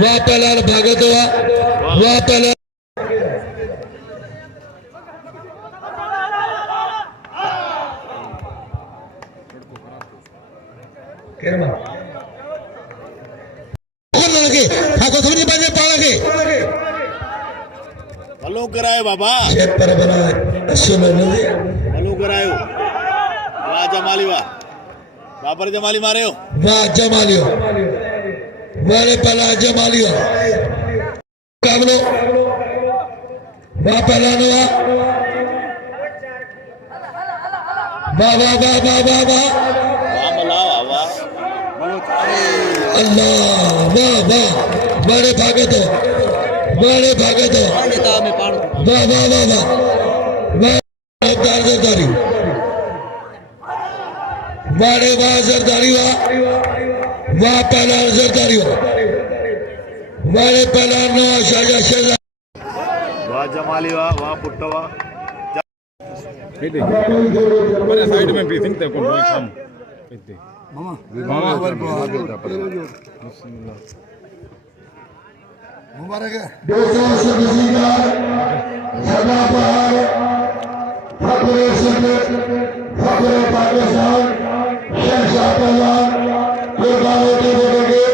वाह पहला भागत वाह पहला मलो करायो बाबा शेख पर बना सुन नदी मलो करायो वाह जमाली वाह बाबर जमाली मारे हो वाह जमालियो वाले पहला जमालियो काबलो वाह पहला नवा वाह वाह वाह वाह वाह वाह वाह मला वाह अल्लाह वाह वाह बड़े भागत वाह वाह वाह वाह वाह जरदारी वाड़े वाह जरदारी वाह वाह पहला जरदारी वाड़े पहला नवा शाजा शेजा वाह जमाली वाह पुट्टा वाह साइड में भी थिंक देखो वही काम मुबारक है दोस्तों सदस्यगण सदाबहार फखरे सुन्नत फखरे पाकिस्तान शेख शाहजहां ये गाँव के बड़े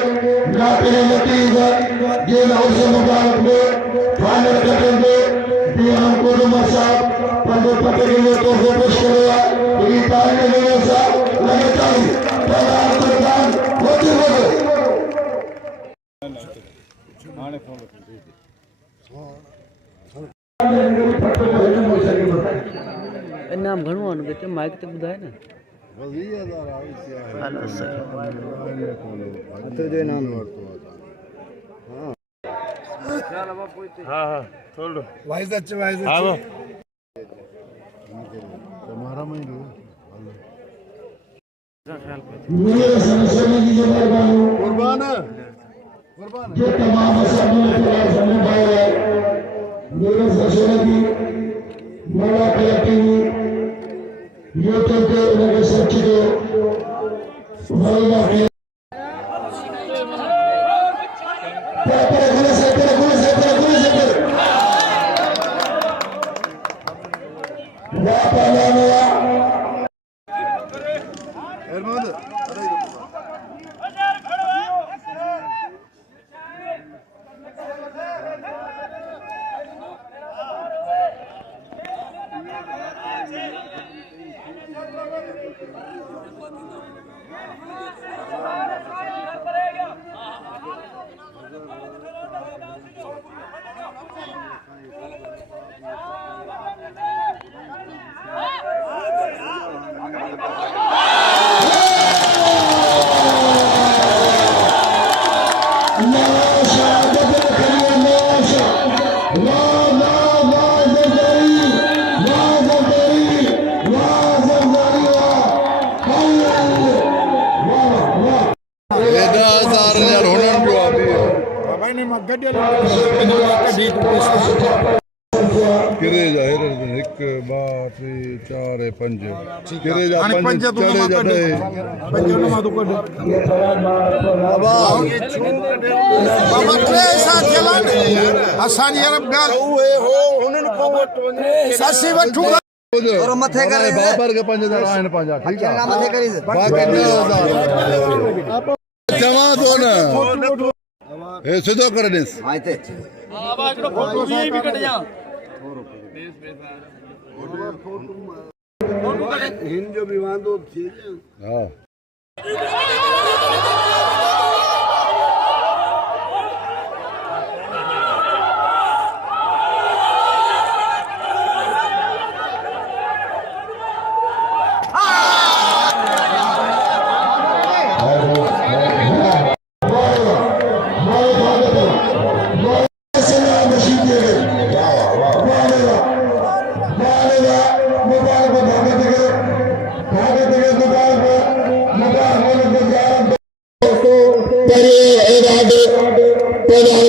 नाते लतीफ ये हाउस मुबारक में फाइनल करेंगे दियाम कुर्मा साहब पंद्रह पते के लिए तो पेश करेगा ये तारीख में साहब लगातार प्रधान प्रधान होते हुए इनाम घणो आहे बेटे माइक ते ॿुधाए न हलो सही वाइज अच्छे मेरे समझने की जो मेहरबानी कुर्बान जो तमाम असामियों के लिए समझाए हैं मेरे समझने की मौला टीवी यूट्यूब के उनके सच के मौला के किरे जा एक बार टे चार पंज किरे जा पंज चढ़े जा टे पंज नमा तो कढ बाबा टे साथ चलन असां जी अरब गाल उहे हो हुनन को वटो सासी वठू और मथे करे बाबर के पंज दर आइन पंजा ठीक है मथे करी बाकी 9000 जमा दो ना ए सिधो कर देस आते आवाज को फोटो भी कट जा हिंद जो भी वांदो थी हां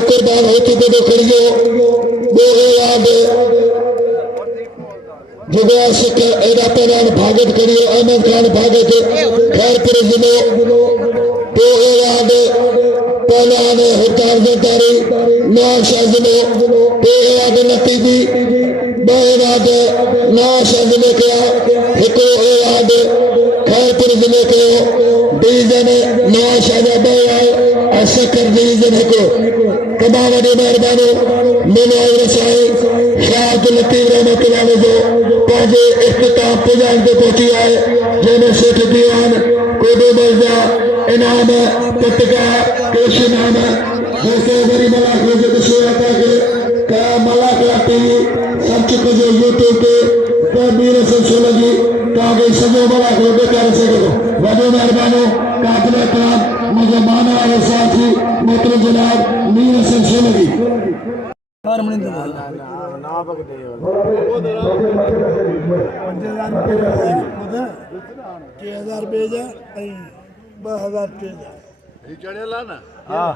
कुर्बान हो चुके तो खड़ियो जुगाशिक एरा पैरान भागत करियो अहमद खान भागत खैरपुर जिले तो याद पैरान हुतार जरदारी नाशा जिले तो याद नतीबी बेराद नाशा जिले के हिको याद खैरपुर जिले के डिवीजन नाशा बे असकर डिवीजन हिको तमाम वॾी महिरबानी मेले रसाई शाह अब्दुल लतीफ रहमतुल्लाह जो पंहिंजे इख्तिताम पुॼाइण ते पहुची आहे जंहिंमें सेठ दीवान कोडो मर्जा इनाम पटका केश इनाम जैसे वरी मलाक जो ॾिसो था कि मलाक टीवी सच जो यूट्यूब ते मीर सो लॻी तव्हांखे सॼो मलाक ॾेखारे सघे थो वॾो महिरबानी काबिल इकराम मुंहिंजो माना वारो साथी मोहतरम जनाब मीर सो लॻी चढ़ियल आहे न हाँ